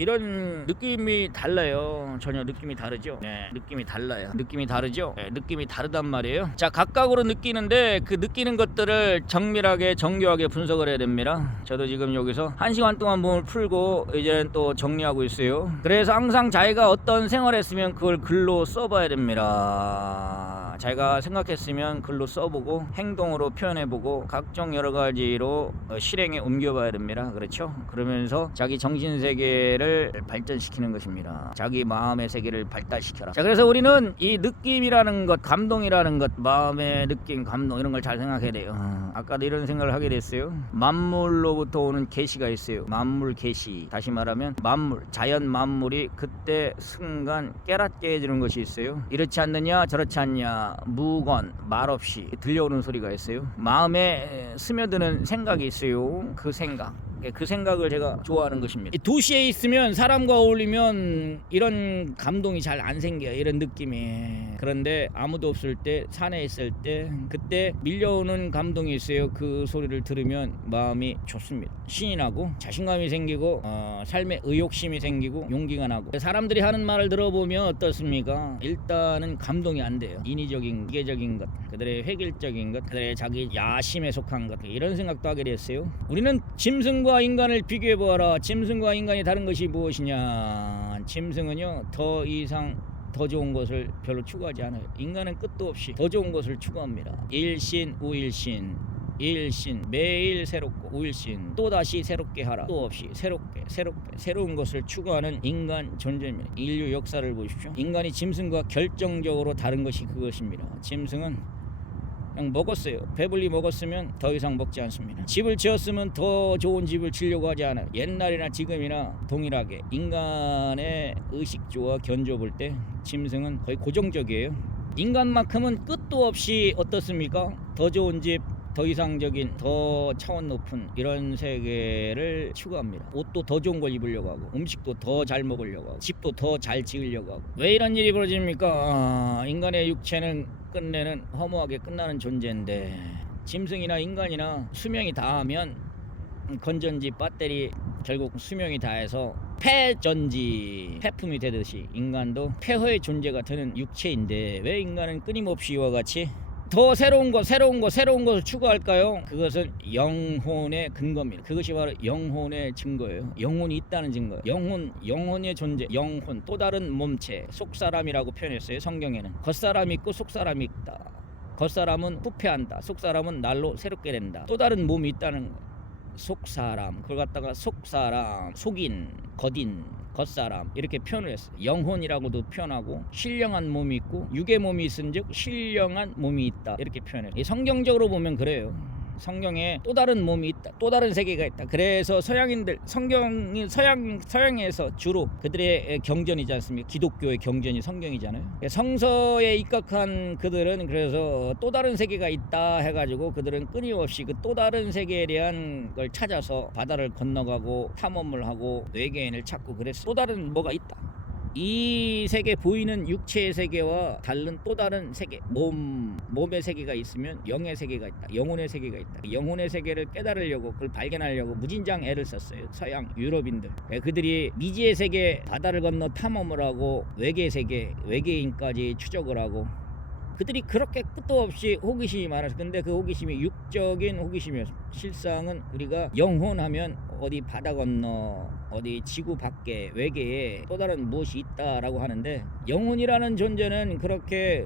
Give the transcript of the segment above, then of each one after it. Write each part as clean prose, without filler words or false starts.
이런 느낌이 달라요. 전혀 느낌이 다르죠. 네, 느낌이 달라요. 느낌이 다르죠. 네, 느낌이 다르단 말이에요. 자, 각각으로 느끼는데 그 느끼는 것들을 정밀하게 정교하게 분석을 해야 됩니다. 저도 지금 여기서 1시간 동안 몸을 풀고 이제는 또 정리하고 있어요. 그래서 항상 자기가 어떤 생활했으면 그걸 글로 써봐야 됩니다. 자기가 생각했으면 글로 써보고 행동으로 표현해보고 각종 여러 가지로 실행에 옮겨봐야 됩니다. 그렇죠? 그러면서 자기 정신세계를 발전시키는 것입니다. 자기 마음의 세계를 발달시켜라. 자, 그래서 우리는 이 느낌이라는 것, 감동이라는 것, 마음의 느낌, 감동 이런 걸 잘 생각해야 돼요. 아까도 이런 생각을 하게 됐어요. 만물로부터 오는 계시가 있어요. 만물 계시. 다시 말하면 만물, 자연 만물이 그때 순간 깨닫게 해주는 것이 있어요. 이렇지 않느냐 저렇지 않냐 무건 말없이 들려오는 소리가 있어요. 마음에 스며드는 생각이 있어요. 그 생각을 제가 좋아하는 것입니다. 도시에 있으면 사람과 어울리면 이런 감동이 잘 안 생겨요. 이런 느낌이. 그런데 아무도 없을 때, 산에 있을 때, 그때 밀려오는 감동이 있어요. 그 소리를 들으면 마음이 좋습니다. 신이 나고 자신감이 생기고 삶에 의욕심이 생기고 용기가 나고. 사람들이 하는 말을 들어보면 어떻습니까? 일단은 감동이 안 돼요. 인위적인, 기계적인 것, 그들의 획일적인 것, 그들의 자기 야심에 속한 것, 이런 생각도 하게 됐어요. 우리는 짐승과 인간을 비교해보아라. 짐승과 인간이 다른 것이 무엇이냐. 짐승은요 더 이상 더 좋은 것을 별로 추구하지 않아요. 인간은 끝도 없이 더 좋은 것을 추구합니다. 일신 우일신, 일신 매일 새롭고 우일신 또다시 새롭게 하라. 또 없이 새롭게 새로운 것을 추구하는 인간 존재입니다. 인류 역사를 보십시오. 인간이 짐승과 결정적으로 다른 것이 그것입니다. 짐승은 그냥 먹었어요. 배불리 먹었으면 더 이상 먹지 않습니다. 집을 지었으면 더 좋은 집을 지려고 하지 않아요. 옛날이나 지금이나 동일하게 인간의 의식주와 견조 볼 때 짐승은 거의 고정적이에요. 인간만큼은 끝도 없이 어떻습니까? 더 좋은 집, 더 이상적인, 더 차원 높은 이런 세계를 추구합니다. 옷도 더 좋은 걸 입으려고 하고 음식도 더 잘 먹으려고 하고 집도 더 잘 지으려고 하고. 왜 이런 일이 벌어집니까? 인간의 육체는 끝내는 허무하게 끝나는 존재인데 짐승이나 인간이나 수명이 다하면 건전지 배터리 결국 수명이 다해서 폐전지 폐품이 되듯이 인간도 폐허의 존재가 되는 육체인데 왜 인간은 끊임없이 이와 같이 더 새로운 것을 추구할까요? 그것은 영혼의 근거입니다. 그것이 바로 영혼의 증거예요. 영혼이 있다는 증거예요. 영혼의 존재, 영혼, 또 다른 몸체, 속사람이라고 표현했어요. 성경에는 겉사람이 있고 속사람이 있다. 겉사람은 후패한다. 속사람은 날로 새롭게 된다. 또 다른 몸이 있다는 거예요. 속사람, 그걸 갖다가 속사람, 속인, 겉인, 겉사람 이렇게 표현을 했어요. 영혼이라고도 표현하고 신령한 몸이 있고 육의 몸이 있은즉 신령한 몸이 있다 이렇게 표현해요. 성경적으로 보면 그래요. 성경에 또 다른 몸이 있다, 또 다른 세계가 있다. 그래서 서양인들 성경이 서양에서 주로 그들의 경전이지 않습니까? 기독교의 경전이 성경이잖아요. 성서에 입각한 그들은 그래서 또 다른 세계가 있다 해가지고 그들은 끊임없이 그 또 다른 세계에 대한 걸 찾아서 바다를 건너가고 탐험을 하고 외계인을 찾고 그랬어. 또 다른 뭐가 있다. 이 세계 보이는 육체의 세계와 다른 또 다른 세계, 몸의 세계가 있으면 영의 세계가 있다. 영혼의 세계가 있다. 영혼의 세계를 깨달으려고 그걸 발견하려고 무진장 애를 썼어요. 서양 유럽인들. 그들이 미지의 세계 바다를 건너 탐험을 하고 외계 세계, 외계인까지 추적을 하고 그들이 그렇게 끝도 없이 호기심이 많아서 근데 그 호기심이 육적인 호기심이었습니다. 실상은 우리가 영혼하면 어디 바다 건너 어디 지구 밖에 외계에 또 다른 무엇이 있다라고 하는데 영혼이라는 존재는 그렇게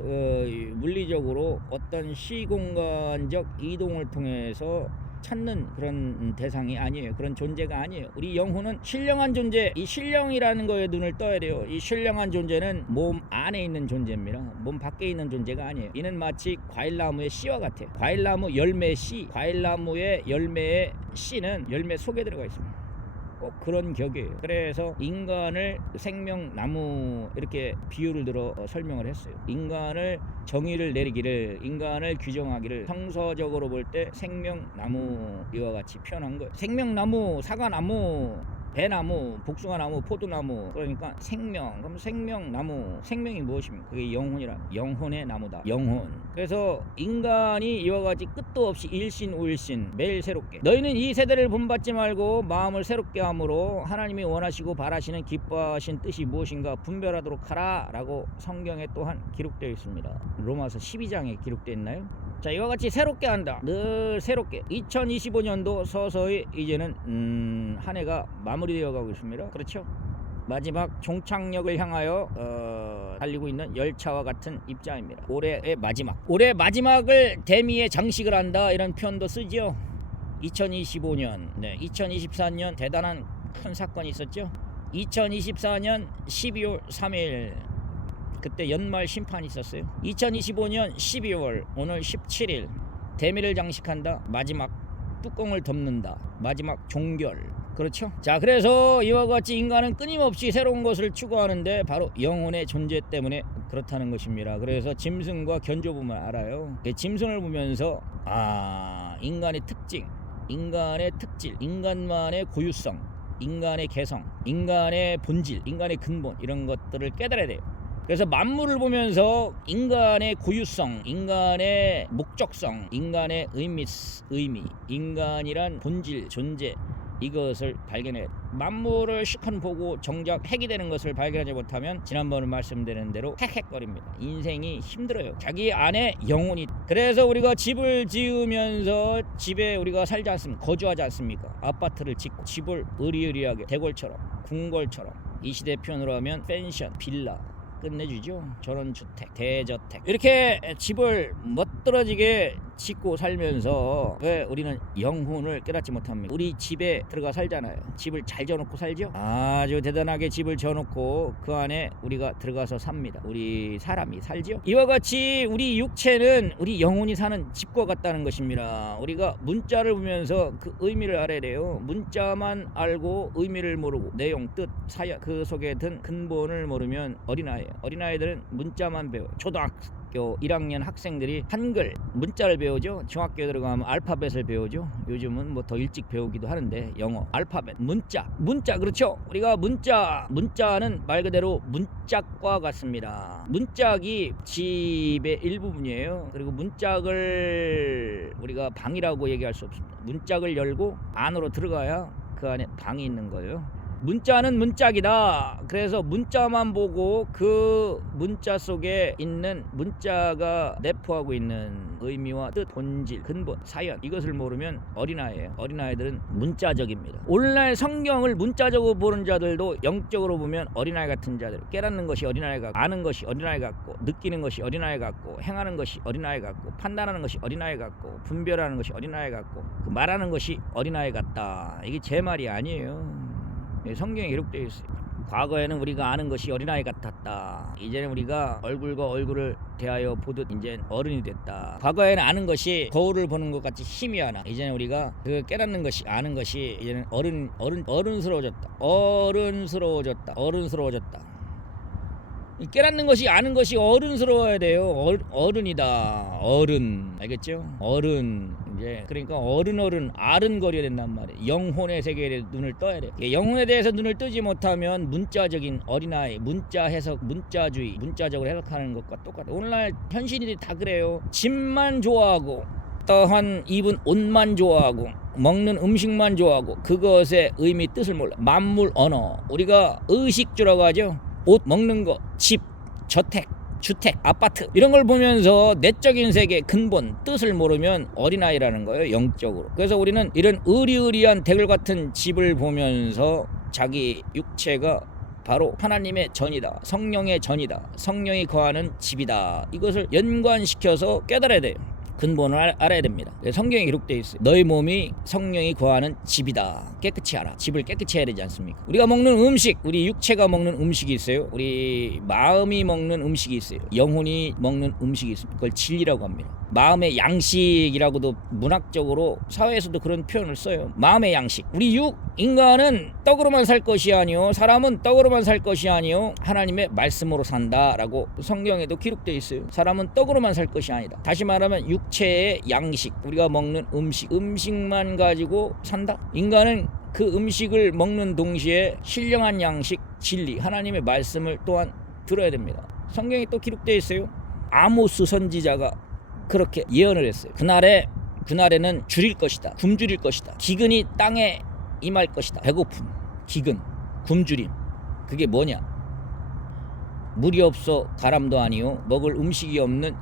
물리적으로 어떤 시공간적 이동을 통해서 찾는 그런 대상이 아니에요. 그런 존재가 아니에요. 우리 영혼은 신령한 존재, 이 신령이라는 거에 눈을 떠야 돼요. 이 신령한 존재는 몸 안에 있는 존재입니다. 몸 밖에 있는 존재가 아니에요. 이는 마치 과일나무의 씨와 같아요. 과일나무 열매 씨, 과일나무의 열매의 씨는 열매 속에 들어가 있습니다. 꼭 그런 격이에요. 그래서 인간을 생명나무 이렇게 비유를 들어 설명을 했어요. 인간을 정의를 내리기를, 인간을 규정하기를 성서적으로 볼 때 생명나무 이와 같이 표현한 거예요. 생명나무, 사과나무 배나무, 복숭아나무, 포도나무, 그러니까 생명. 그럼 생명나무, 생명이 무엇입니까? 그게 영혼이라. 영혼의 나무다. 영혼. 그래서 인간이 이와 같이 끝도 없이 일신오일신 매일 새롭게, 너희는 이 세대를 본받지 말고 마음을 새롭게 함으로 하나님이 원하시고 바라시는 기뻐하신 뜻이 무엇인가 분별하도록 하라 라고 성경에 또한 기록되어 있습니다. 로마서 12장에 기록되어 있나요? 자, 이와 같이 새롭게 한다. 늘 새롭게. 2025년도 서서히 이제는 한 해가 마무리되어 가고 있습니다. 그렇죠? 마지막 종착역을 향하여 달리고 있는 열차와 같은 입장입니다. 올해의 마지막. 올해 마지막을 대미에 장식을 한다, 이런 표현도 쓰죠. 2025년, 2024년 대단한 큰 사건이 있었죠. 2024년 12월 3일 그때 연말 심판이 있었어요. 2025년 12월 오늘 17일 대미를 장식한다. 마지막 뚜껑을 덮는다. 마지막 종결. 그렇죠? 자, 그래서 이와 같이 인간은 끊임없이 새로운 것을 추구하는데 바로 영혼의 존재 때문에 그렇다는 것입니다. 그래서 짐승과 견조 보면 알아요. 짐승을 보면서 인간의 특징, 인간의 특질, 인간만의 고유성, 인간의 개성, 인간의 본질, 인간의 근본, 이런 것들을 깨달아야 돼요. 그래서 만물을 보면서 인간의 고유성, 인간의 목적성, 인간의 의미, 인간이란 본질, 존재, 이것을 발견해야 돼. 만물을 시컨 보고 정작 핵이 되는 것을 발견하지 못하면 지난번에 말씀드린 대로 헥헥거립니다. 인생이 힘들어요. 자기 안에 영혼이. 그래서 우리가 집을 지으면서 집에 우리가 살지 않습니까? 거주하지 않습니까? 아파트를 짓고 집을 의리의리하게 대궐처럼, 궁궐처럼, 이 시대 표현으로 하면 펜션, 빌라 끝내주죠. 전원주택, 대저택, 이렇게 집을 멋들어지게 짓고 살면서 왜 우리는 영혼을 깨닫지 못합니까? 우리 집에 들어가 살잖아요. 집을 잘 지어놓고 살죠. 아주 대단하게 집을 지어놓고 그 안에 우리가 들어가서 삽니다. 우리 사람이 살죠. 이와 같이 우리 육체는 우리 영혼이 사는 집과 같다는 것입니다. 우리가 문자를 보면서 그 의미를 알아야 돼요. 문자만 알고 의미를 모르고 내용, 뜻, 사연, 그 속에 든 근본을 모르면 어린아이예요. 어린아이들은 문자만 배워요. 초등학교 1학년 학생들이 한글 문자를 배우죠. 중학교에 들어가면 알파벳을 배우죠. 요즘은 뭐 더 일찍 배우기도 하는데 영어 알파벳, 문자 그렇죠. 우리가 문자는 말 그대로 문짝과 같습니다. 문짝이 집의 일부분이에요. 그리고 문짝을 우리가 방이라고 얘기할 수 없습니다. 문짝을 열고 안으로 들어가야 그 안에 방이 있는 거예요. 문자는 문짝이다. 그래서 문자만 보고 그 문자 속에 있는 문자가 내포하고 있는 의미와 뜻, 본질, 근본, 사연, 이것을 모르면 어린아이예요. 어린아이들은 문자적입니다. 오늘날 성경을 문자적으로 보는 자들도 영적으로 보면 어린아이 같은 자들. 깨닫는 것이 어린아이 같고, 아는 것이 어린아이 같고, 느끼는 것이 어린아이 같고, 행하는 것이 어린아이 같고, 판단하는 것이 어린아이 같고, 분별하는 것이 어린아이 같고, 말하는 것이 어린아이 같다. 이게 제 말이 아니에요. 성경에 기록되어 있어요. 과거에는 우리가 아는 것이 어린아이 같았다. 이제는 우리가 얼굴과 얼굴을 대하여 보듯 이제 어른이 됐다. 과거에는 아는 것이 거울을 보는 것 같이 희미하나 이제는 우리가 그 깨닫는 것이, 아는 것이 이제는 어른스러워졌다. 깨닫는 것이, 아는 것이 어른스러워야 돼요. 어른이다. 어른. 알겠죠? 어른. 이제 그러니까 아른거려야 된단 말이에요. 영혼의 세계에 눈을 떠야 돼. 영혼에 대해서 눈을 뜨지 못하면 문자적인 어린아이, 문자 해석, 문자주의, 문자적으로 해석하는 것과 똑같아. 오늘날 현실인들이 다 그래요. 집만 좋아하고, 또한 입은 옷만 좋아하고, 먹는 음식만 좋아하고, 그것의 의미, 뜻을 몰라. 만물 언어. 우리가 의식주라고 하죠. 옷, 먹는 거, 집, 저택, 주택, 아파트, 이런 걸 보면서 내적인 세계, 근본, 뜻을 모르면 어린아이라는 거예요. 영적으로. 그래서 우리는 이런 의리의리한 대글 같은 집을 보면서 자기 육체가 바로 하나님의 전이다, 성령의 전이다, 성령이 거하는 집이다, 이것을 연관시켜서 깨달아야 돼요. 근본을 알아야 됩니다. 성경에 기록되어 있어요. 너희 몸이 성령이 거하는 집이다. 깨끗이 알아. 집을 깨끗이 해야 되지 않습니까? 우리가 먹는 음식, 우리 육체가 먹는 음식이 있어요. 우리 마음이 먹는 음식이 있어요. 영혼이 먹는 음식이 있습니다. 그걸 진리라고 합니다. 마음의 양식이라고도 문학적으로 사회에서도 그런 표현을 써요. 마음의 양식. 우리 인간은 떡으로만 살 것이 아니요, 사람은 떡으로만 살 것이 아니요, 하나님의 말씀으로 산다라고 성경에도 기록되어 있어요. 사람은 떡으로만 살 것이 아니다. 다시 말하면 육체의 양식, 우리가 먹는 음식만 가지고 산다. 인간은 그 음식을 먹는 동시에 신령한 양식, 진리, 하나님의 말씀을 또한 들어야 됩니다. 성경에 또 기록되어 있어요. 아모스 선지자가 그렇게 예언을 했어요. 그날에는 줄일 것이다. 굶주릴 것이다. 기근이 땅에 임할 것이다. 배고픔, 기근, 굶주림. 그게 뭐냐? 물이 없어 가람도 아니요 먹을 음식이 없는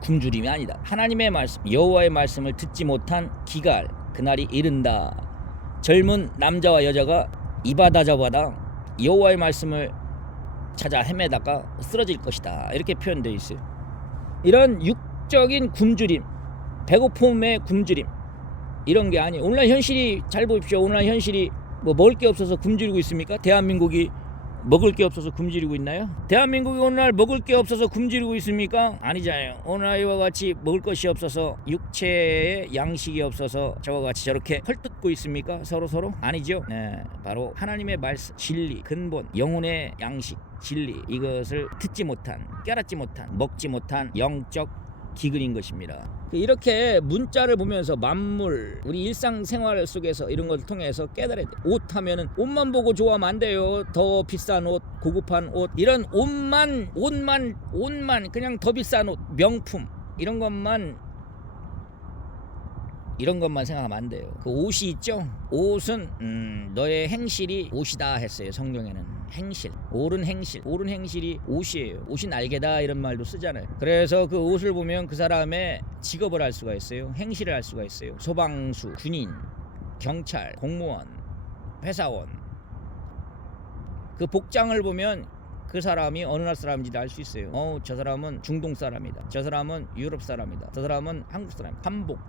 굶주림이 아니다. 하나님의 말씀, 여호와의 말씀을 듣지 못한 기갈, 그날이 이른다. 젊은 남자와 여자가 이바다저바다 여호와의 말씀을 찾아 헤매다가 쓰러질 것이다. 이렇게 표현되어 있어요. 이런 육적인 굶주림, 배고픔의 굶주림, 이런 게 아니에요. 오늘날 현실이 잘 보십시오. 오늘날 현실이 뭐 먹을 게 없어서 굶주리고 있습니까? 대한민국이 먹을 게 없어서 굶주리고 있나요? 대한민국이 오늘날 먹을 게 없어서 굶주리고 있습니까? 아니잖아요. 오늘날 이와 같이 먹을 것이 없어서, 육체의 양식이 없어서 저와 같이 저렇게 헐뜯고 있습니까? 서로? 아니죠. 네, 바로 하나님의 말씀, 진리, 근본, 영혼의 양식, 진리, 이것을 듣지 못한, 깨닫지 못한, 먹지 못한 영적 기근인 것입니다. 이렇게 문자를 보면서 만물, 우리 일상생활 속에서 이런 걸 통해서 깨달아야 돼요. 옷 하면은 옷만 보고 좋아하면 안 돼요. 더 비싼 옷, 고급한 옷, 이런 옷만 그냥 더 비싼 옷, 명품, 이런 것만 생각하면 안 돼요. 그 옷이 있죠. 옷은 너의 행실이 옷이다 했어요. 성경에는 행실, 옳은 행실이 옷이에요. 옷이 날개다 이런 말도 쓰잖아요. 그래서 그 옷을 보면 그 사람의 직업을 알 수가 있어요. 행실을 알 수가 있어요. 소방수, 군인, 경찰, 공무원, 회사원. 그 복장을 보면 그 사람이 어느 나라 사람인지도 알 수 있어요. 저 사람은 중동 사람이다. 저 사람은 유럽 사람이다. 저 사람은 한국 사람이다. 한복,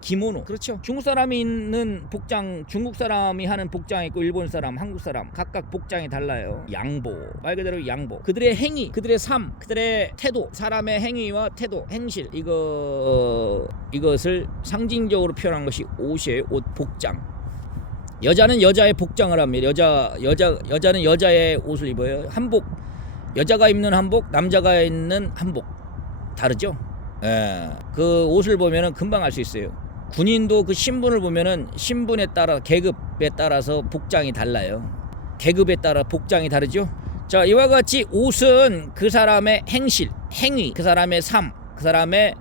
기모노. 그렇죠. 중국 사람이 있는 복장, 중국 사람이 하는 복장이 있고 일본 사람, 한국 사람 각각 복장이 달라요. 양보, 말 그대로 양보. 그들의 행위, 그들의 삶, 그들의 태도, 사람의 행위와 태도, 행실, 이것을 상징적으로 표현한 것이 옷이에요. 옷, 복장. 여자는 여자의 복장을 합니다. 여자는 여자의 옷을 입어요. 한복, 여자가 입는 한복, 남자가 입는 한복 다르죠. 예, 그 옷을 보면은 금방 알 수 있어요. 군인도 그 신분을 보면은 신분에 따라, 계급에 따라서 복장이 달라요. 계급에 따라 복장이 다르죠. 자, 이와 같이 옷은 그 사람의 행실, 행위, 그 사람의 삶, 그 사람의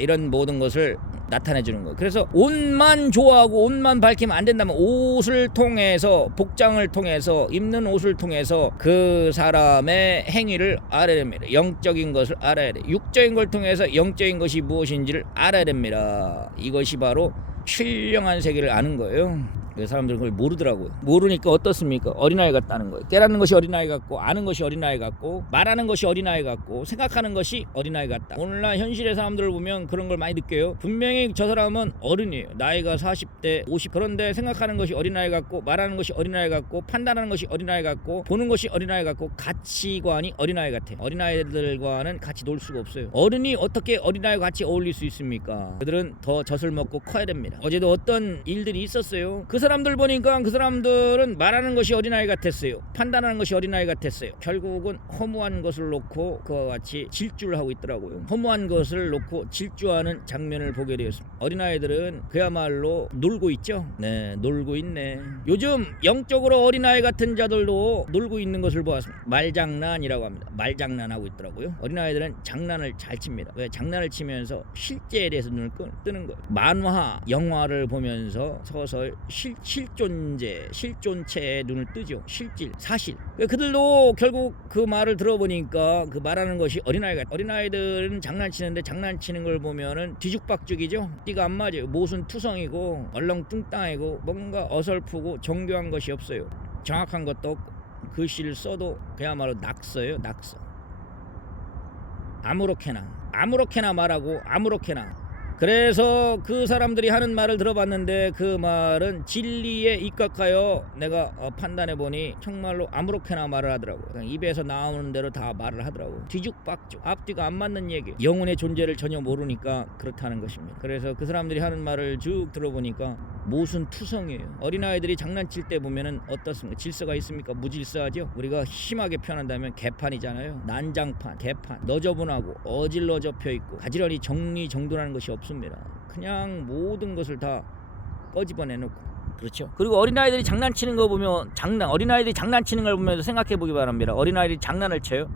이런 모든 것을 나타내 주는 거예요. 그래서 옷만 좋아하고 옷만 밝히면 안 된다면, 옷을 통해서, 복장을 통해서, 입는 옷을 통해서 그 사람의 행위를 알아야 됩니다. 영적인 것을 알아야 돼요. 육적인 걸 통해서 영적인 것이 무엇인지를 알아야 됩니다. 이것이 바로 신령한 세계를 아는 거예요. 사람들은 그걸 모르더라고요. 모르니까 어떻습니까? 어린아이 같다는 거예요. 깨닫는 것이 어린아이 같고, 아는 것이 어린아이 같고, 말하는 것이 어린아이 같고, 생각하는 것이 어린아이 같다. 오늘날 현실의 사람들을 보면 그런 걸 많이 느껴요. 분명히 저 사람은 어른이에요. 나이가 40대 50, 그런데 생각하는 것이 어린아이 같고, 말하는 것이 어린아이 같고, 판단하는 것이 어린아이 같고, 보는 것이 어린아이 같고, 가치관이 어린아이 같아요. 어린아이들과는 같이 놀 수가 없어요. 어른이 어떻게 어린아이와 같이 어울릴 수 있습니까? 그들은 더 젖을 먹고 커야 됩니다. 어제도 어떤 일들이 있었어요. 그 사람들 보니까 그 사람들은 말하는 것이 어린아이 같았어요. 판단하는 것이 어린아이 같았어요. 결국은 허무한 것을 놓고 그와 같이 질주를 하고 있더라고요. 허무한 것을 놓고 질주하는 장면을 보게 되었습니다. 어린아이들은 그야말로 놀고 있죠. 네, 놀고 있네. 요즘 영적으로 어린아이 같은 자들도 놀고 있는 것을 보았습니다. 말장난이라고 합니다. 말장난하고 있더라고요. 어린아이들은 장난을 잘 칩니다. 왜? 장난을 치면서 실제에 대해서 눈을 뜨는 거예요. 만화, 영화를 보면서 서서히 실존체에 눈을 뜨죠. 실질, 사실. 그들도 결국 그 말을 들어보니까 그 말하는 것이 어린아이들은 장난치는데, 장난치는 걸 보면은 뒤죽박죽이죠. 띠가 안 맞아요. 모순 투성이고 얼렁뚱땅이고 뭔가 어설프고 정교한 것이 없어요. 정확한 것도 없고, 글씨를 써도 그야말로 낙서예요. 낙서. 아무렇게나 말하고 아무렇게나. 그래서 그 사람들이 하는 말을 들어봤는데 그 말은 진리에 입각하여 내가 판단해보니 정말로 아무렇게나 말을 하더라고요. 그냥 입에서 나오는 대로 다 말을 하더라고요. 뒤죽박죽, 앞뒤가 안 맞는 얘기, 영혼의 존재를 전혀 모르니까 그렇다는 것입니다. 그래서 그 사람들이 하는 말을 쭉 들어보니까 모순투성이에요. 어린아이들이 장난칠 때 보면은 어떻습니까? 질서가 있습니까? 무질서하죠. 우리가 심하게 표현한다면 개판이잖아요. 난장판, 개판, 너저분하고 어질러 접혀 있고 가지런히 정리정돈하는 것이 없습니다. 그냥 모든 것을 다 꺼집어내놓고. 그렇죠. 그리고 어린아이들이 장난치는 거 보면 어린아이들이 장난치는 걸 보면서 생각해 보기 바랍니다. 어린아이들이 장난을 쳐요.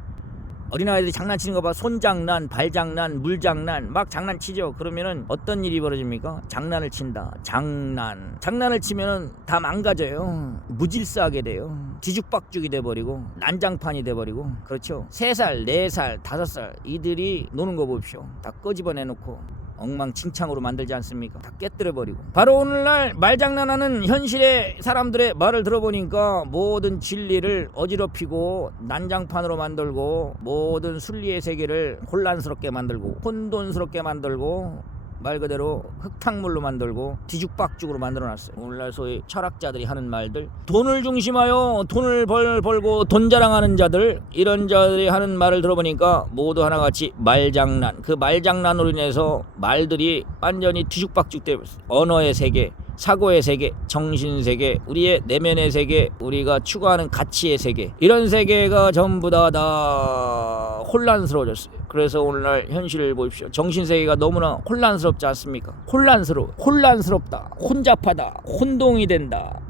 어린아이들이 장난치는 거 봐. 손장난, 발장난, 물장난 막 장난치죠. 그러면은 어떤 일이 벌어집니까? 장난을 친다. 장난을 치면은 다 망가져요. 무질서하게 돼요. 뒤죽박죽이 돼버리고 난장판이 돼버리고. 그렇죠. 3살, 4살, 5살 이들이 노는 거 보십시오. 다 끄집어내놓고 엉망진창으로 만들지 않습니까? 다 깨뜨려버리고. 바로 오늘날 말장난하는 현실의 사람들의 말을 들어보니까 모든 진리를 어지럽히고 난장판으로 만들고 모든 순리의 세계를 혼란스럽게 만들고 혼돈스럽게 만들고 말 그대로 흙탕물로 만들고 뒤죽박죽으로 만들어놨어요. 오늘날 소위 철학자들이 하는 말들, 돈을 중심하여 돈을 벌고 돈 자랑하는 자들, 이런 자들이 하는 말을 들어보니까 모두 하나같이 말장난, 그 말장난으로 인해서 말들이 완전히 뒤죽박죽 되고 있어요. 언어의 세계, 사고의 세계, 정신세계, 우리의 내면의 세계, 우리가 추구하는 가치의 세계, 이런 세계가 전부 다 혼란스러워졌어요. 그래서 오늘날 현실을 보십시오. 정신세계가 너무나 혼란스럽지 않습니까? 혼란스럽다, 혼잡하다, 혼동이 된다.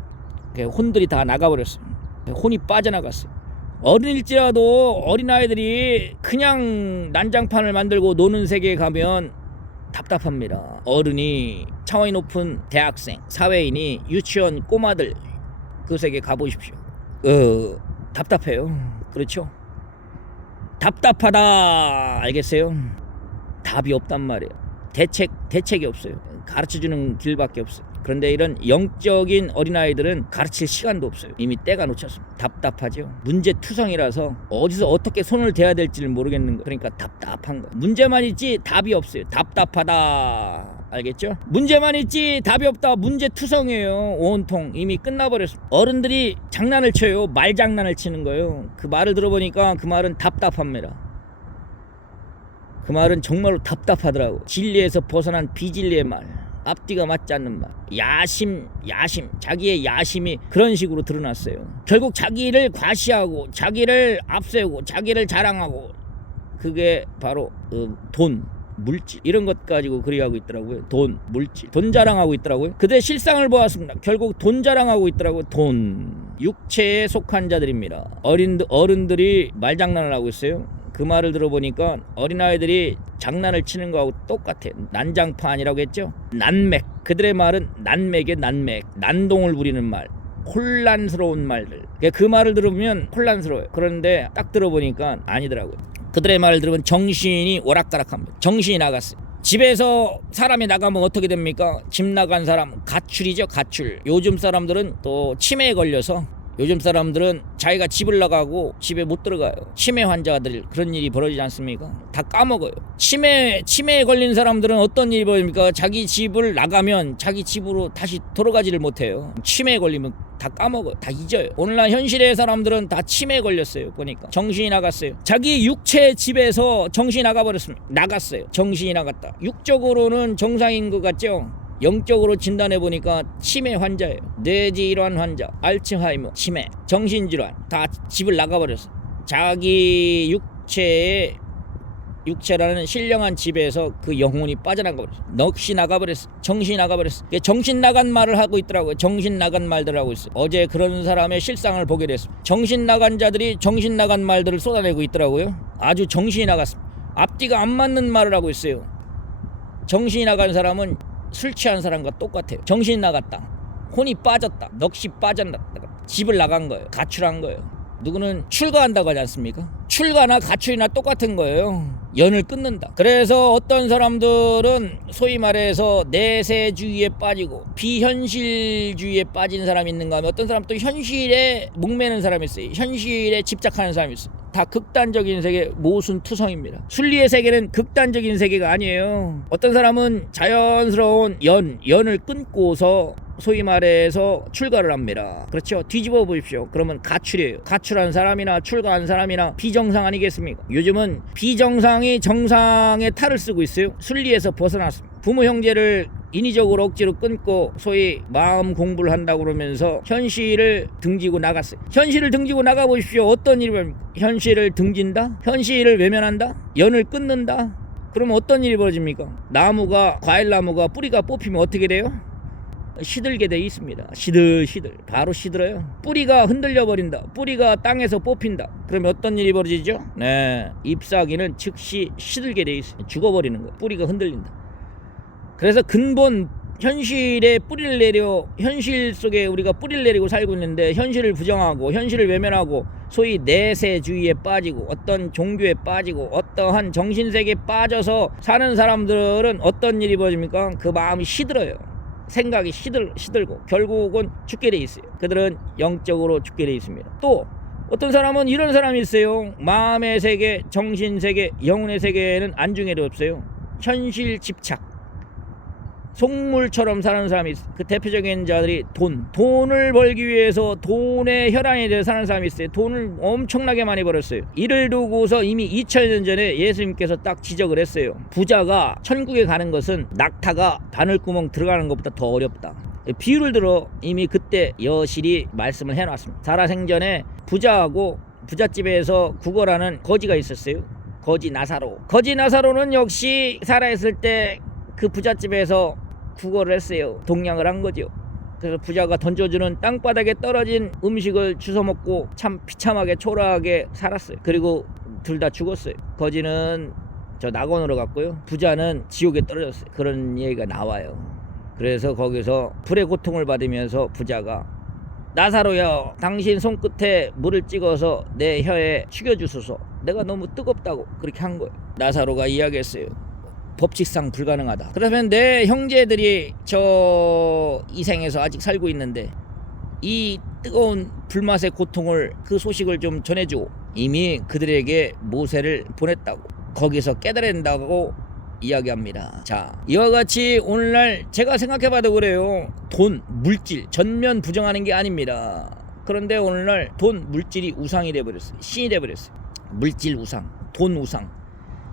혼들이 다 나가버렸어요. 혼이 빠져나갔어요. 어른일지라도 어린아이들이 그냥 난장판을 만들고 노는 세계에 가면 답답합니다. 어른이 차원이 높은 대학생, 사회인이 유치원 꼬마들 그 세계 가보십시오. 답답해요. 그렇죠? 답답하다. 알겠어요? 답이 없단 말이에요. 대책이 없어요. 가르쳐주는 길밖에 없어요. 그런데 이런 영적인 어린아이들은 가르칠 시간도 없어요. 이미 때가 놓쳤습니다. 답답하죠. 문제투성이라서 어디서 어떻게 손을 대야 될지를 모르겠는 거예요. 그러니까 답답한 거예요. 문제만 있지 답이 없어요. 답답하다. 알겠죠? 문제만 있지 답이 없다. 문제투성이에요. 온통 이미 끝나버렸습니다. 어른들이 장난을 쳐요. 말장난을 치는 거예요. 그 말을 들어보니까 그 말은 답답합니다. 그 말은 정말로 답답하더라고. 진리에서 벗어난 비진리의 말, 앞뒤가 맞지 않는 말, 야심, 자기의 야심이 그런 식으로 드러났어요. 결국 자기를 과시하고 자기를 앞세우고 자기를 자랑하고, 그게 바로 돈, 물질, 이런 것 가지고 그리하고 있더라고요. 돈, 물질, 돈 자랑하고 있더라고요. 그들의 실상을 보았습니다. 결국 돈 자랑하고 있더라고요. 돈, 육체에 속한 자들입니다. 어른들이 말장난을 하고 있어요. 그 말을 들어보니까 어린아이들이 장난을 치는 거하고 똑같아요. 난장판이라고 했죠. 난맥, 그들의 말은 난맥의 난맥, 난동을 부리는 말, 혼란스러운 말들. 그 말을 들어보면 혼란스러워요. 그런데 딱 들어보니까 아니더라고요. 그들의 말을 들으면 정신이 오락가락합니다. 정신이 나갔어요. 집에서 사람이 나가면 어떻게 됩니까? 집 나간 사람 가출이죠. 가출. 요즘 사람들은 또 치매에 걸려서, 요즘 사람들은 자기가 집을 나가고 집에 못 들어가요. 치매 환자들, 그런 일이 벌어지지 않습니까? 다 까먹어요. 치매에 걸린 사람들은 어떤 일이 벌어집니까? 자기 집을 나가면 자기 집으로 다시 돌아가지를 못해요. 치매에 걸리면 다 까먹어요. 다 잊어요. 오늘날 현실의 사람들은 다 치매에 걸렸어요. 보니까 정신이 나갔어요. 자기 육체 집에서 정신이 나가버렸습니다. 나갔어요. 정신이 나갔다. 육적으로는 정상인 것 같죠? 영적으로 진단해 보니까 치매 환자예요. 뇌질환 환자, 알츠하이머, 치매, 정신질환, 다 집을 나가버렸어. 자기 육체라는 신령한 집에서 그 영혼이 빠져나가버렸어. 넋이 나가버렸어. 정신이 나가버렸어. 정신 나간 말을 하고 있더라고요. 정신 나간 말들을 하고 있어. 어제 그런 사람의 실상을 보게 됐어. 정신 나간 자들이 정신 나간 말들을 쏟아내고 있더라고요. 아주 정신이 나갔습니다. 앞뒤가 안 맞는 말을 하고 있어요. 정신이 나간 사람은 술 취한 사람과 똑같아요. 정신이 나갔다. 혼이 빠졌다. 넋이 빠졌다. 집을 나간 거예요. 가출한 거예요. 누구는 출가한다고 하지 않습니까? 출가나 가출이나 똑같은 거예요. 연을 끊는다. 그래서 어떤 사람들은 소위 말해서 내세주의에 빠지고 비현실주의에 빠진 사람이 있는가 하면, 어떤 사람은 또 현실에 목매는 사람이 있어요. 현실에 집착하는 사람이 있어요. 다 극단적인 세계, 모순투성입니다. 순리의 세계는 극단적인 세계가 아니에요. 어떤 사람은 자연스러운 연을 끊고서 소위 말해서 출가를 합니다. 그렇죠? 뒤집어 보십시오. 그러면 가출이에요. 가출한 사람이나 출가한 사람이나 비정상 아니겠습니까? 요즘은 비정상이 정상의 탈을 쓰고 있어요. 순리에서 벗어났습니다. 부모 형제를 인위적으로 억지로 끊고 소위 마음 공부를 한다고 그러면서 현실을 등지고 나갔어요. 현실을 등지고 나가보십시오. 어떤 일이 벌어집니까? 현실을 등진다? 현실을 외면한다? 연을 끊는다? 그러면 어떤 일이 벌어집니까? 과일나무가 뿌리가 뽑히면 어떻게 돼요? 시들게 돼 있습니다. 시들 바로 시들어요. 뿌리가 흔들려 버린다. 뿌리가 땅에서 뽑힌다. 그러면 어떤 일이 벌어지죠? 네, 잎사귀는 즉시 시들게 돼 있어요. 죽어버리는 거예요. 뿌리가 흔들린다. 그래서 근본 현실에 뿌리를 내려, 현실 속에 우리가 뿌리를 내리고 살고 있는데 현실을 부정하고 현실을 외면하고 소위 내세주의에 빠지고 어떤 종교에 빠지고 어떠한 정신세계에 빠져서 사는 사람들은 어떤 일이 벌어집니까? 그 마음이 시들어요. 생각이 시들고 결국은 죽게 돼 있어요. 그들은 영적으로 죽게 돼 있습니다. 또 어떤 사람은 이런 사람이 있어요. 마음의 세계, 정신세계, 영혼의 세계에는 안중에도 없어요. 현실 집착, 속물처럼 사는 사람이 있어요. 그 대표적인 자들이 돈을 벌기 위해서 돈의 혈안에 대해 사는 사람이 있어요. 돈을 엄청나게 많이 벌었어요. 이를 두고서 이미 2000년 전에 예수님께서 딱 지적을 했어요. 부자가 천국에 가는 것은 낙타가 바늘구멍 들어가는 것보다 더 어렵다. 비유를 들어 이미 그때 여실히 말씀을 해놨습니다. 살아생전에 부자하고 부잣집에서 구걸하는 거지가 있었어요. 거지 나사로. 거지 나사로는 역시 살아있을 때 그 부잣집에서 구걸을 했어요. 동냥을 한 거죠. 그래서 부자가 던져주는 땅바닥에 떨어진 음식을 주워 먹고 참 비참하게 초라하게 살았어요. 그리고 둘 다 죽었어요. 거지는 저 낙원으로 갔고요. 부자는 지옥에 떨어졌어요. 그런 얘기가 나와요. 그래서 거기서 불의 고통을 받으면서 부자가 나사로야, 당신 손끝에 물을 찍어서 내 혀에 죽여주소서. 내가 너무 뜨겁다고 그렇게 한 거예요. 나사로가 이야기했어요. 법칙상 불가능하다. 그러면 내 형제들이 저 이생에서 아직 살고 있는데 이 뜨거운 불맛의 고통을, 그 소식을 좀 전해주고, 이미 그들에게 모세를 보냈다고, 거기서 깨달아야 된다고 이야기합니다. 자, 이와 같이 오늘날 제가 생각해봐도 그래요. 돈, 물질 전면 부정하는 게 아닙니다. 그런데 오늘날 돈, 물질이 우상이 돼버렸어요. 신이 돼버렸어요. 물질 우상, 돈 우상,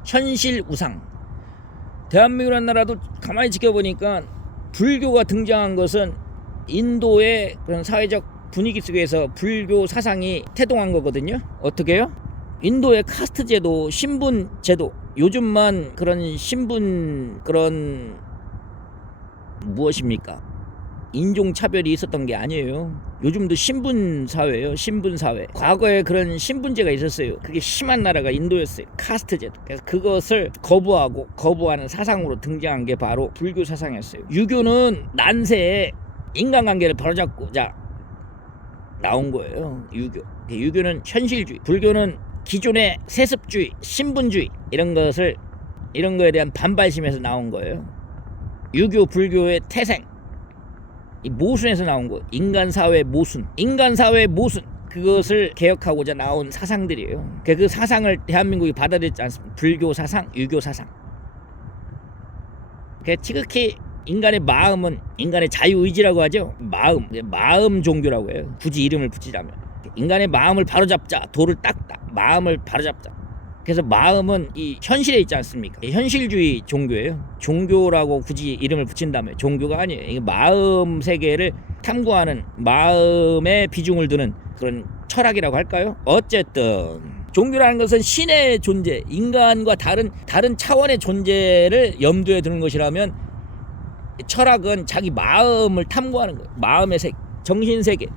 현실 우상. 대한민국이라는 나라도 가만히 지켜보니까 불교가 등장한 것은 인도의 그런 사회적 분위기 속에서 불교 사상이 태동한 거거든요. 어떻게 해요? 인도의 카스트 제도, 신분 제도, 요즘만 그런 신분, 그런 무엇입니까? 인종차별이 있었던 게 아니에요. 요즘도 신분사회예요. 신분사회. 과거에 그런 신분제가 있었어요. 그게 심한 나라가 인도였어요. 카스트 제도. 그래서 그것을 거부하는 사상으로 등장한 게 바로 불교 사상이었어요. 유교는 난세에 인간관계를 바로잡고자 나온 거예요. 유교는 현실주의. 불교는 기존의 세습주의, 신분주의 이런 거에 대한 반발심에서 나온 거예요. 유교, 불교의 태생, 이 모순에서 나온 거예요. 인간사회 모순, 그것을 개혁하고자 나온 사상들이에요. 그 사상을 대한민국이 받아들였지 않습니까? 불교 사상, 유교 사상. 지극히 인간의 마음은 인간의 자유의지라고 하죠. 마음 종교라고 해요. 굳이 이름을 붙이자면 인간의 마음을 바로잡자. 돌을 닦다. 마음을 바로잡자. 그래서 마음은 이 현실에 있지 않습니까? 현실주의 종교예요. 종교라고 굳이 이름을 붙인다면 종교가 아니에요. 이 마음 세계를 탐구하는, 마음에 비중을 두는 그런 철학이라고 할까요? 어쨌든 종교라는 것은 신의 존재, 인간과 다른 차원의 존재를 염두에 두는 것이라면, 철학은 자기 마음을 탐구하는 거예요. 마음의 세계, 정신세계,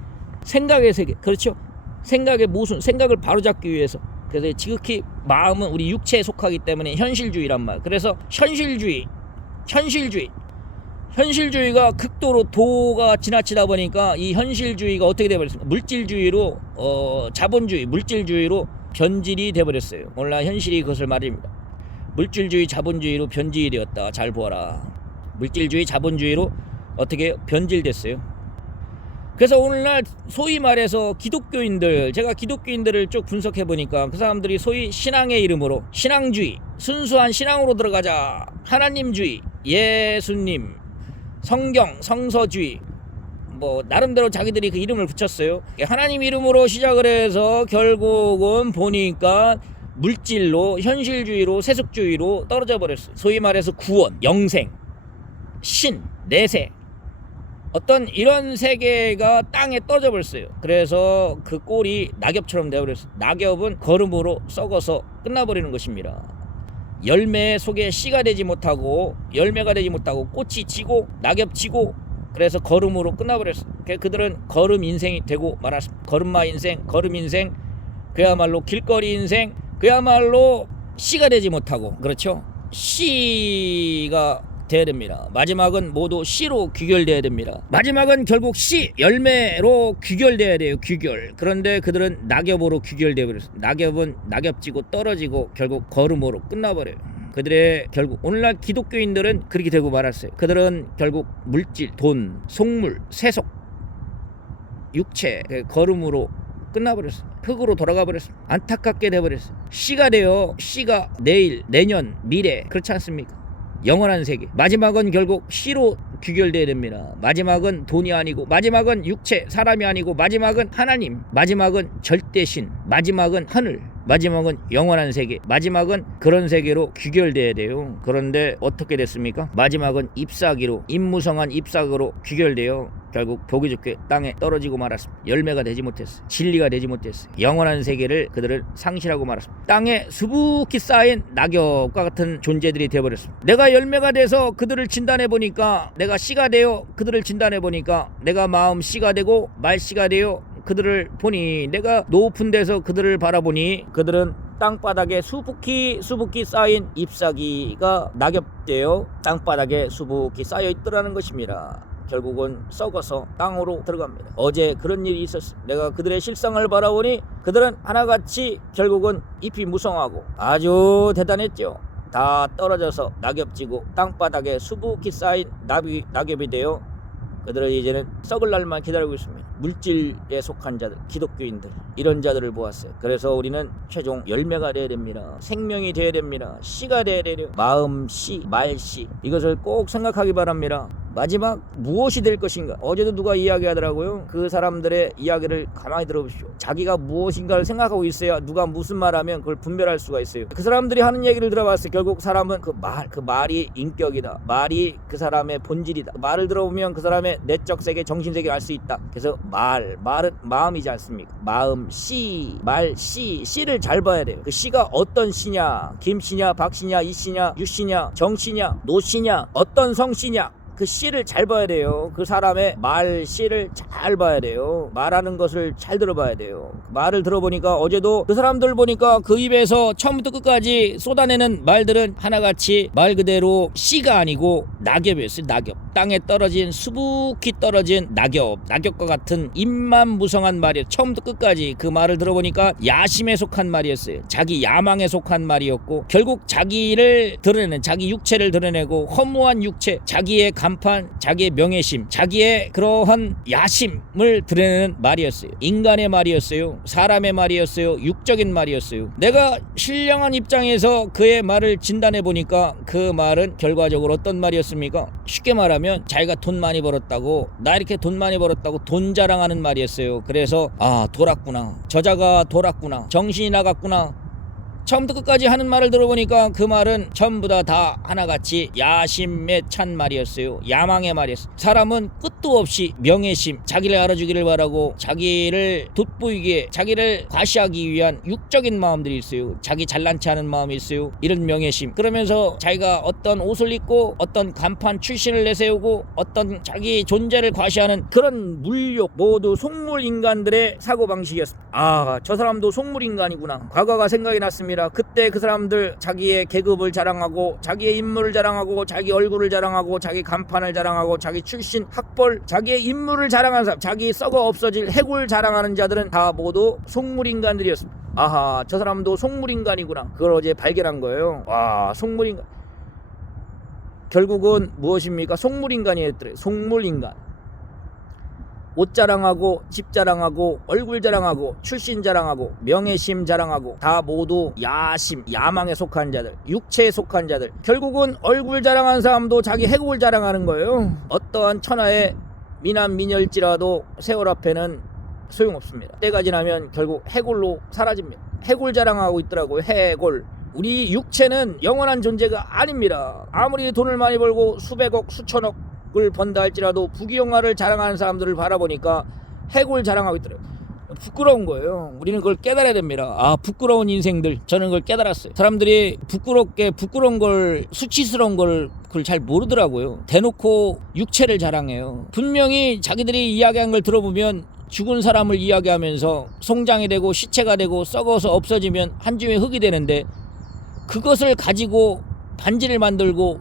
생각의 세계. 그렇죠? 생각의 모순, 생각을 바로잡기 위해서. 그래서 지극히 마음은 우리 육체에 속하기 때문에 현실주의란 말. 그래서 현실주의가 극도로 도가 지나치다 보니까 이 현실주의가 어떻게 돼버렸습니까? 물질주의로, 자본주의, 물질주의로 변질이 돼버렸어요. 오늘날 현실이 그것을 말입니다. 물질주의, 자본주의로 변질이 되었다. 잘 보아라. 물질주의, 자본주의로 어떻게 변질됐어요. 그래서 오늘날 소위 말해서 제가 기독교인들을 쭉 분석해보니까 그 사람들이 소위 신앙의 이름으로, 신앙주의, 순수한 신앙으로 들어가자, 하나님주의, 예수님, 성경, 성서주의, 나름대로 자기들이 그 이름을 붙였어요. 하나님 이름으로 시작을 해서 결국은 보니까 물질로, 현실주의로, 세속주의로 떨어져 버렸어요. 소위 말해서 구원, 영생, 신, 내세, 어떤 이런 세계가 땅에 떨어져 버렸어요. 그래서 그 꼴이 낙엽처럼 되어버렸어요. 낙엽은 거름으로 썩어서 끝나버리는 것입니다. 열매 속에 씨가 되지 못하고, 열매가 되지 못하고, 꽃이 지고 낙엽 지고 그래서 걸음으로 끝나버렸어. 그들은 걸음 인생이 되고 말았습니다. 걸음마 인생, 걸음 인생, 그야말로 길거리 인생, 그야말로 씨가 되지 못하고, 그렇죠? 씨가 돼야 됩니다. 마지막은 모두 씨로 귀결돼야 됩니다. 마지막은 결국 씨, 열매로 귀결돼야 돼요. 귀결. 그런데 그들은 낙엽으로 귀결되어 버렸어요. 낙엽은 낙엽지고 떨어지고 결국 걸음으로 끝나버려요. 그들의 결국 오늘날 기독교인들은 그렇게 되고 말았어요. 그들은 결국 물질, 돈, 속물, 세속, 육체, 걸음으로 끝나버렸어요. 흙으로 돌아가 버렸어요. 안타깝게 돼버렸어요. 씨가 돼요. 씨가 내일, 내년, 미래, 그렇지 않습니까? 영원한 세계. 마지막은 결국 씨로 귀결돼야 됩니다. 마지막은 돈이 아니고, 마지막은 육체, 사람이 아니고, 마지막은 하나님, 마지막은 절대신, 마지막은 하늘, 마지막은 영원한 세계, 마지막은 그런 세계로 귀결돼야 돼요. 그런데 어떻게 됐습니까? 마지막은 잎사귀로, 임무성한 잎사귀로 귀결돼요. 결국 보기 좋게 땅에 떨어지고 말았습니다. 열매가 되지 못했어요. 진리가 되지 못했어요. 영원한 세계를 그들을 상실하고 말았습니다. 땅에 수북히 쌓인 낙엽과 같은 존재들이 되어버렸습니다. 내가 열매가 돼서 그들을 진단해 보니까, 내가 씨가 되어 그들을 진단해 보니까, 내가 마음 씨가 되고 말씨가 되어 그들을 보니, 내가 높은 데서 그들을 바라보니, 그들은 땅바닥에 수북히 쌓인 잎사귀가 낙엽되어 땅바닥에 수북히 쌓여 있더라는 것입니다. 결국은 썩어서 땅으로 들어갑니다. 어제 그런 일이 있었어요. 내가 그들의 실상을 바라보니 그들은 하나같이 결국은 잎이 무성하고 아주 대단했죠. 다 떨어져서 낙엽지고 땅바닥에 수북히 쌓인 낙엽이 되어 그들은 이제는 썩을 날만 기다리고 있습니다. 물질에 속한 자들, 기독교인들, 이런 자들을 보았어요. 그래서 우리는 최종 열매가 되어야 됩니다. 생명이 되어야 됩니다. 씨가 되어야 돼요. 마음 씨, 말 씨, 이것을 꼭 생각하기 바랍니다. 마지막 무엇이 될 것인가? 어제도 누가 이야기하더라고요. 그 사람들의 이야기를 가만히 들어보십시오. 자기가 무엇인가를 생각하고 있어야 누가 무슨 말하면 그걸 분별할 수가 있어요. 그 사람들이 하는 얘기를 들어봤어요. 결국 사람은 그 말이 인격이다. 말이 그 사람의 본질이다. 말을 들어보면 그 사람의 내적 세계, 정신 세계를 알 수 있다. 그래서 말은 마음이지 않습니까? 마음 씨, 말 씨, 씨를 잘 봐야 돼요. 그 씨가 어떤 씨냐? 김씨냐, 박씨냐, 이씨냐, 유씨냐, 정씨냐, 노씨냐, 어떤 성씨냐? 그 씨를 잘 봐야 돼요. 그 사람의 말 씨를 잘 봐야 돼요. 말하는 것을 잘 들어봐야 돼요. 말을 들어보니까 어제도 그 사람들 보니까 그 입에서 처음부터 끝까지 쏟아내는 말들은 하나같이 말 그대로 씨가 아니고 낙엽이었어요. 낙엽. 땅에 떨어진 수북히 떨어진 낙엽과 같은 잎만 무성한 말이에요. 처음부터 끝까지 그 말을 들어보니까 야심에 속한 말이었어요. 자기 야망에 속한 말이었고, 결국 자기를 드러내는, 자기 육체를 드러내고 허무한 육체, 자기의 간판, 자기의 명예심, 자기의 그러한 야심을 드러내는 말이었어요. 인간의 말이었어요. 사람의 말이었어요. 육적인 말이었어요. 내가 신령한 입장에서 그의 말을 진단해 보니까 그 말은 결과적으로 어떤 말이었습니까? 쉽게 말하면 자기가 돈 많이 벌었다고, 나 이렇게 돈 많이 벌었다고 돈 자랑하는 말이었어요. 그래서 돌았구나, 저자가 돌았구나, 정신이 나갔구나, 처음부터 끝까지 하는 말을 들어보니까 그 말은 전부 다 하나같이 야심에 찬 말이었어요. 야망의 말이었어요. 사람은 끝도 없이 명예심, 자기를 알아주기를 바라고, 자기를 돋보이게, 자기를 과시하기 위한 육적인 마음들이 있어요. 자기 잘난 체 하는 마음이 있어요. 이런 명예심. 그러면서 자기가 어떤 옷을 입고 어떤 간판 출신을 내세우고 어떤 자기 존재를 과시하는 그런 물욕, 모두 속물인간들의 사고방식이었습니다. 저 사람도 속물인간이구나. 과거가 생각이 났습니다. 그때 그 사람들 자기의 계급을 자랑하고, 자기의 인물을 자랑하고, 자기 얼굴을 자랑하고, 자기 간판을 자랑하고, 자기 출신, 학벌, 자기의 인물을 자랑하는 사람, 자기 썩어 없어질 해골 자랑하는 자들은 다 모두 속물인간들이었습니다. 저 사람도 속물인간이구나. 그걸 어제 발견한 거예요. 속물인간. 결국은 무엇입니까? 속물인간이었더래요. 속물인간. 옷 자랑하고, 집 자랑하고, 얼굴 자랑하고, 출신 자랑하고, 명예심 자랑하고, 다 모두 야심, 야망에 속한 자들, 육체에 속한 자들. 결국은 얼굴 자랑하는 사람도 자기 해골 자랑하는 거예요. 어떠한 천하의 미남 미녀일지라도 세월 앞에는 소용없습니다. 때가 지나면 결국 해골로 사라집니다. 해골 자랑하고 있더라고요. 해골. 우리 육체는 영원한 존재가 아닙니다. 아무리 돈을 많이 벌고 수백억, 수천억을 번다 할지라도 부귀영화를 자랑하는 사람들을 바라보니까 해골 자랑하고 있더라고요. 부끄러운 거예요. 우리는 그걸 깨달아야 됩니다. 아, 부끄러운 인생들. 저는 그걸 깨달았어요. 사람들이 부끄러운 걸, 수치스러운 걸 그걸 잘 모르더라고요. 대놓고 육체를 자랑해요. 분명히 자기들이 이야기한 걸 들어보면 죽은 사람을 이야기하면서 송장이 되고 시체가 되고 썩어서 없어지면 한 줌의 흙이 되는데, 그것을 가지고 반지를 만들고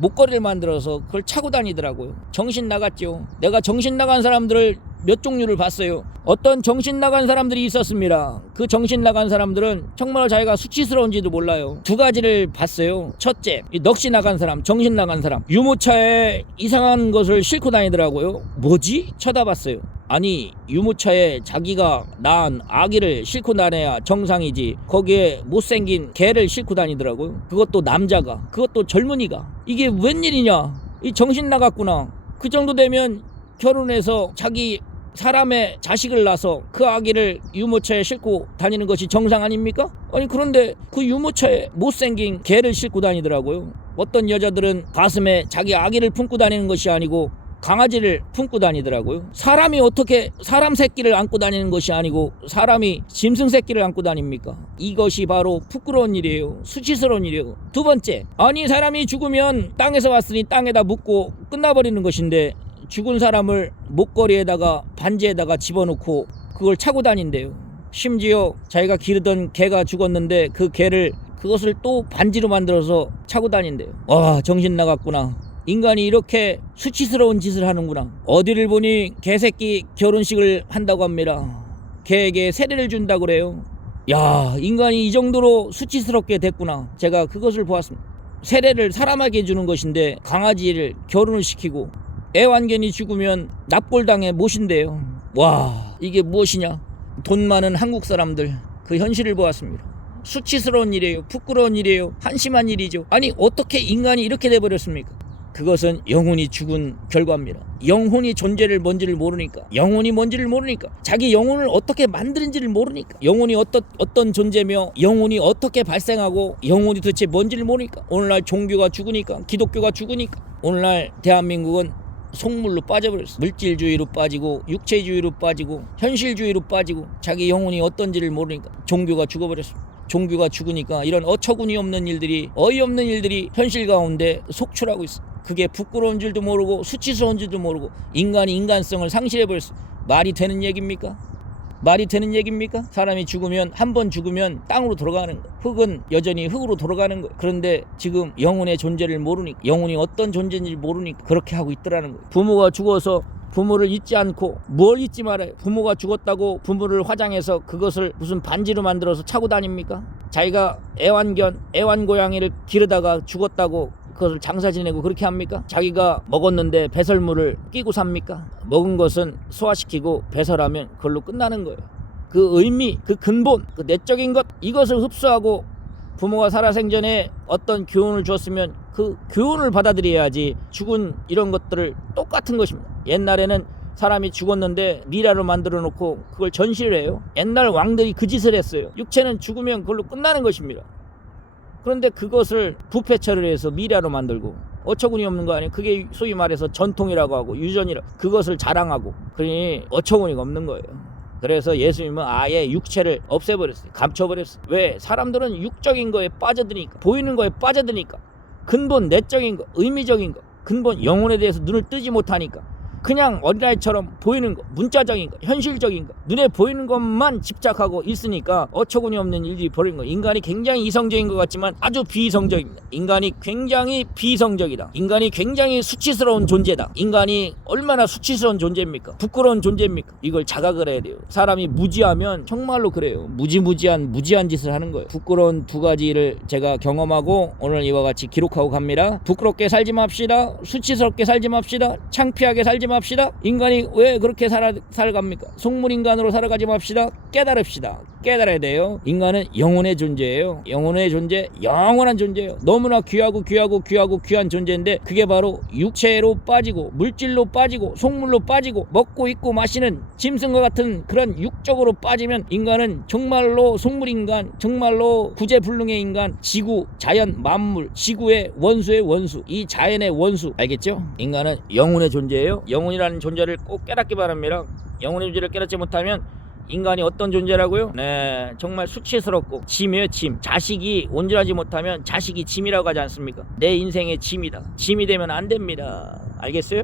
목걸이를 만들어서 그걸 차고 다니더라고요. 정신 나갔죠. 내가 정신 나간 사람들을 몇 종류를 봤어요. 어떤 정신 나간 사람들이 있었습니다. 그 정신 나간 사람들은 정말 자기가 수치스러운지도 몰라요. 두 가지를 봤어요. 첫째, 이 넋이 나간 사람, 정신 나간 사람, 유모차에 이상한 것을 싣고 다니더라고요. 뭐지? 쳐다봤어요. 아니, 유모차에 자기가 낳은 아기를 싣고 다녀야 정상이지, 거기에 못생긴 개를 싣고 다니더라고요. 그것도 남자가, 그것도 젊은이가. 이게 웬일이냐? 이 정신 나갔구나. 그 정도 되면 결혼해서 자기 사람의 자식을 낳아서 그 아기를 유모차에 싣고 다니는 것이 정상 아닙니까? 아니, 그런데 그 유모차에 못생긴 개를 싣고 다니더라고요. 어떤 여자들은 가슴에 자기 아기를 품고 다니는 것이 아니고 강아지를 품고 다니더라고요. 사람이 어떻게 사람 새끼를 안고 다니는 것이 아니고 사람이 짐승 새끼를 안고 다닙니까? 이것이 바로 부끄러운 일이에요. 수치스러운 일이에요. 두 번째, 아니, 사람이 죽으면 땅에서 왔으니 땅에다 묻고 끝나버리는 것인데, 죽은 사람을 목걸이에다가 반지에다가 집어넣고 그걸 차고 다닌대요. 심지어 자기가 기르던 개가 죽었는데 그 개를, 그것을 또 반지로 만들어서 차고 다닌대요. 와, 정신 나갔구나. 인간이 이렇게 수치스러운 짓을 하는구나. 어디를 보니 개새끼 결혼식을 한다고 합니다. 개에게 세례를 준다고 그래요. 야, 인간이 이 정도로 수치스럽게 됐구나. 제가 그것을 보았습니다. 세례를 사람에게 주는 것인데 강아지를 결혼을 시키고, 애완견이 죽으면 납골당에 모신대요. 와, 이게 무엇이냐? 돈 많은 한국 사람들, 그 현실을 보았습니다. 수치스러운 일이에요. 부끄러운 일이에요. 한심한 일이죠. 아니, 어떻게 인간이 이렇게 돼버렸습니까? 그것은 영혼이 죽은 결과입니다. 영혼이 존재를 뭔지를 모르니까, 영혼이 뭔지를 모르니까, 자기 영혼을 어떻게 만드는지를 모르니까, 영혼이 어떤 존재며 영혼이 어떻게 발생하고 영혼이 도대체 뭔지를 모르니까, 오늘날 종교가 죽으니까, 기독교가 죽으니까 오늘날 대한민국은 속물로 빠져버렸어. 물질주의로 빠지고 육체주의로 빠지고 현실주의로 빠지고 자기 영혼이 어떤지를 모르니까 종교가 죽어버렸어. 종교가 죽으니까 이런 어처구니 없는 일들이, 어이없는 일들이 현실 가운데 속출하고 있어. 그게 부끄러운 줄도 모르고 수치스러운 줄도 모르고 인간이 인간성을 상실해버렸어. 말이 되는 얘기입니까? 말이 되는 얘기입니까? 사람이 죽으면, 한 번 죽으면 땅으로 돌아가는 거, 흙은 여전히 흙으로 돌아가는 거. 그런데 지금 영혼의 존재를 모르니까, 영혼이 어떤 존재인지 모르니까 그렇게 하고 있더라는 거예요. 부모가 죽어서 부모를 잊지 않고, 뭘 잊지 말아요? 부모가 죽었다고 부모를 화장해서 그것을 무슨 반지로 만들어서 차고 다닙니까? 자기가 애완고양이를 기르다가 죽었다고 그것을 장사 지내고 그렇게 합니까? 자기가 먹었는데 배설물을 끼고 삽니까? 먹은 것은 소화시키고 배설하면 그걸로 끝나는 거예요. 그 의미, 그 근본, 그 내적인 것, 이것을 흡수하고 부모가 살아생전에 어떤 교훈을 주었으면 그 교훈을 받아들여야지, 죽은 이런 것들을 똑같은 것입니다. 옛날에는 사람이 죽었는데 미라로 만들어 놓고 그걸 전시를 해요. 옛날 왕들이 그 짓을 했어요. 육체는 죽으면 그걸로 끝나는 것입니다. 그런데 그것을 부패 처리해서 미라로 만들고, 어처구니 없는 거 아니에요? 그게 소위 말해서 전통이라고 하고 유전이라고, 그것을 자랑하고, 그러니 어처구니가 없는 거예요. 그래서 예수님은 아예 육체를 없애버렸어요. 감춰버렸어요. 왜? 사람들은 육적인 거에 빠져드니까, 보이는 거에 빠져드니까, 근본 내적인 거, 의미적인 거, 근본 영혼에 대해서 눈을 뜨지 못하니까 그냥 어린아이처럼 보이는 거, 문자적인 거, 현실적인 거, 눈에 보이는 것만 집착하고 있으니까 어처구니 없는 일이 벌어진 거예요. 인간이 굉장히 이성적인 것 같지만 아주 비이성적입니다. 인간이 굉장히 비이성적이다. 인간이 굉장히 수치스러운 존재다. 인간이 얼마나 수치스러운 존재입니까? 부끄러운 존재입니까? 이걸 자각을 해야 돼요. 사람이 무지하면 정말로 그래요. 무지한 짓을 하는 거예요. 부끄러운 두 가지를 제가 경험하고 오늘 이와 같이 기록하고 갑니다. 부끄럽게 살지 맙시다. 수치스럽게 살지 맙시다. 창피하게 살지 맙시다. 인간이 왜 그렇게 살아갑니까? 속물인간으로 살아가지 맙시다. 깨달읍시다. 깨달아야 돼요. 인간은 영혼의 존재예요. 영혼의 존재, 영원한 존재예요. 너무나 귀하고 귀한 존재인데 그게 바로 육체로 빠지고 물질로 빠지고 속물로 빠지고 먹고 입고 마시는 짐승과 같은 그런 육적으로 빠지면 인간은 정말로 속물인간, 정말로 구제불능의 인간, 지구, 자연, 만물, 지구의 원수의 원수, 이 자연의 원수. 알겠죠? 인간은 영혼의 존재예요. 영혼이라는 존재를 꼭 깨닫기 바랍니다. 영혼의 존재를 깨닫지 못하면 인간이 어떤 존재라고요? 네, 정말 수치스럽고 짐이에요. 짐. 자식이 온전하지 못하면 자식이 짐이라고 하지 않습니까? 내 인생의 짐이다. 짐이 되면 안 됩니다. 알겠어요?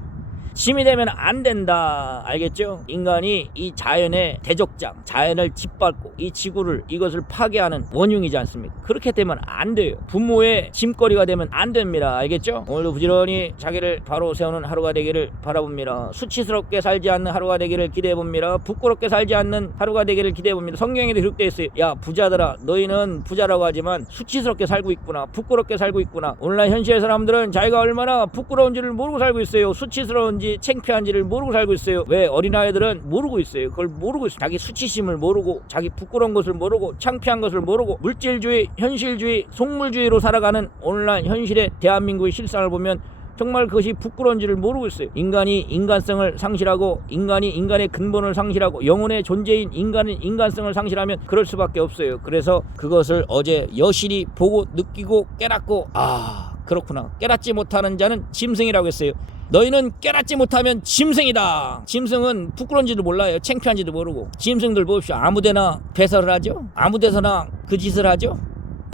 짐이 되면 안 된다. 알겠죠? 인간이 이 자연의 대적장, 자연을 짓밟고 이 지구를, 이것을 파괴하는 원흉이지 않습니까? 그렇게 되면 안 돼요. 부모의 짐거리가 되면 안 됩니다. 알겠죠? 오늘도 부지런히 자기를 바로 세우는 하루가 되기를 바라봅니다. 수치스럽게 살지 않는 하루가 되기를 기대해봅니다. 부끄럽게 살지 않는 하루가 되기를 기대해봅니다. 성경에도 기록되어 있어요. 야, 부자들아, 너희는 부자라고 하지만 수치스럽게 살고 있구나. 부끄럽게 살고 있구나. 오늘날 현실의 사람들은 자기가 얼마나 부끄러운지를 모르고 살고 있어요. 수치스러운지 창피한지를 모르고 살고 있어요. 왜? 어린아이들은 모르고 있어요. 그걸 모르고 있어요. 자기 수치심을 모르고, 자기 부끄러운 것을 모르고, 창피한 것을 모르고, 물질주의, 현실주의, 속물주의로 살아가는 오늘날 현실의 대한민국의 실상을 보면 정말 그것이 부끄러운지를 모르고 있어요. 인간이 인간성을 상실하고, 인간이 인간의 근본을 상실하고, 영혼의 존재인 인간은 인간성을 상실하면 그럴 수밖에 없어요. 그래서 그것을 어제 여실히 보고 느끼고 깨닫고, 아, 그렇구나. 깨닫지 못하는 자는 짐승이라고 했어요. 너희는 깨닫지 못하면 짐승이다. 짐승은 부끄러운지도 몰라요. 창피한지도 모르고. 짐승들 보십시오. 아무데나 배설을 하죠. 아무데서나 그 짓을 하죠.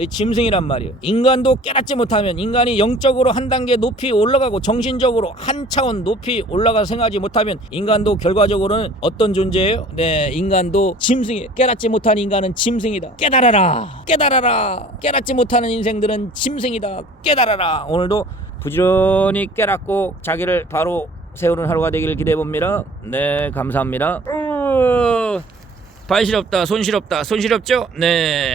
짐승이란 말이에요. 인간도 깨닫지 못하면, 인간이 영적으로 한 단계 높이 올라가고 정신적으로 한 차원 높이 올라가서 생각하지 못하면 인간도 결과적으로는 어떤 존재예요? 네, 인간도 짐승이에요. 깨닫지 못한 인간은 짐승이다. 깨달아라. 깨달아라. 깨닫지 못하는 인생들은 짐승이다. 깨달아라. 오늘도 부지런히 깨닫고 자기를 바로 세우는 하루가 되기를 기대해봅니다. 네, 감사합니다. 발 시렵다, 손 시렵다, 손 시렵죠? 네.